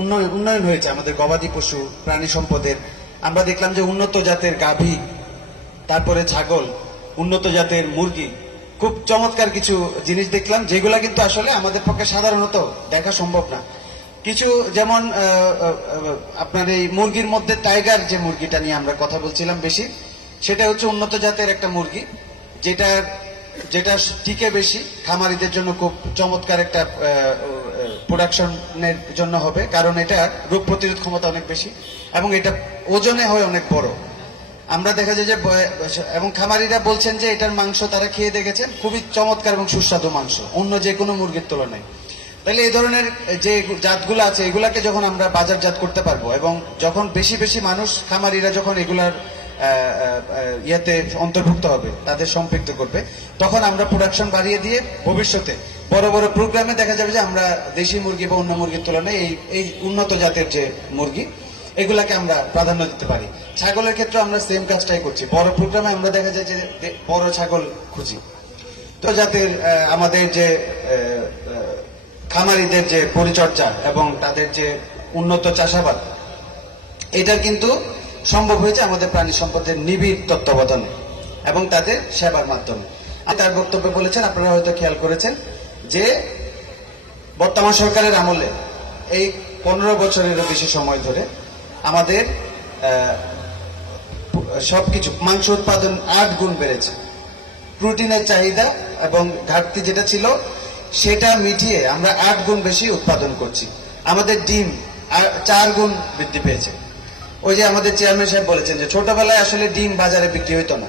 উন্নয়ন উন্নয়ন হয়েছে আমাদের গবাদি পশু, প্রাণী সম্পদের। আমরা দেখলাম যে উন্নত জাতের গাভী, তারপরে ছাগল, উন্নত জাতের মুরগি, খুব চমৎকার কিছু জিনিস দেখলাম, যেগুলা কিন্তু আসলে আমাদের পক্ষে সাধারণত দেখা সম্ভব না। কিছু যেমন আপনার এই মুরগির মধ্যে টাইগার যে মুরগিটা নিয়ে আমরা কথা বলছিলাম বেশি, সেটা হচ্ছে উন্নত জাতের একটা মুরগি যেটা যেটা টিকে বেশি, খামারিদের জন্য খুব চমৎকার একটা প্রোডাকশনের জন্য হবে, কারণ এটা রোগ প্রতিরোধ ক্ষমতা অনেক বেশি, এবং এটা ওজনে হয় অনেক বড়। আমরা দেখা যায় যে এবং খামারিরা বলছেন যে, এটার মাংস তারা খেয়ে দেখেছেন, খুবই চমৎকার এবং সুস্বাদু মাংস, অন্য যে কোনো মুরগির তুলনায়। তাহলে এই ধরনের যে জাতগুলো আছে, এগুলাকে যখন আমরা বাজারজাত করতে পারব, এবং যখন বেশি বেশি মানুষ, খামারিরা যখন এগুলার ইয়েতে অন্তর্ভুক্ত হবে, তাদের সম্পৃক্ত করবে। তখন আমরা প্রোডাকশন বাড়িয়ে দিয়ে ভবিষ্যতে বড় বড় প্রোগ্রামে দেখা যাবে যে আমরা দেশি মুরগি বা অন্য মুরগির তুলনায় এই এই উন্নত জাতের যে মুরগি, এগুলাকে আমরা প্রাধান্য দিতে পারি। ছাগলের ক্ষেত্রে আমরা সেম কাজটাই করছি। বড় প্রোগ্রামে আমরা দেখা যায় যে বড় ছাগল খুঁজি। তো জাতের আমাদের যে খামারিদের যে পরিচর্যা এবং তাদের যে উন্নত চাষাবাদ এটা কিন্তু সম্ভব হয়েছে আমাদের প্রাণী সম্পদের নিবিড় তত্ত্বাবধানে এবং তাদের সেবার মাধ্যমে। তার বক্তব্যে বলেছেন, আপনারা হয়তো খেয়াল করেছেন যে বর্তমান সরকারের আমলে এই পনেরো বছরেরও বেশি সময় ধরে আমাদের সব কিছু মাংস উৎপাদন আট গুণ বেড়েছে। প্রোটিনের চাহিদা এবং ঘাটতি যেটা ছিল, সেটা মিটিয়ে আমরা আট গুণ বেশি উৎপাদন করছি। আমাদের ডিম আর চার গুণ বৃদ্ধি পেয়েছে। ওই যে আমাদের চেয়ারম্যান সাহেব বলেছেন যে ছোটবেলায় আসলে ডিম বাজারে বিক্রি হইতো না।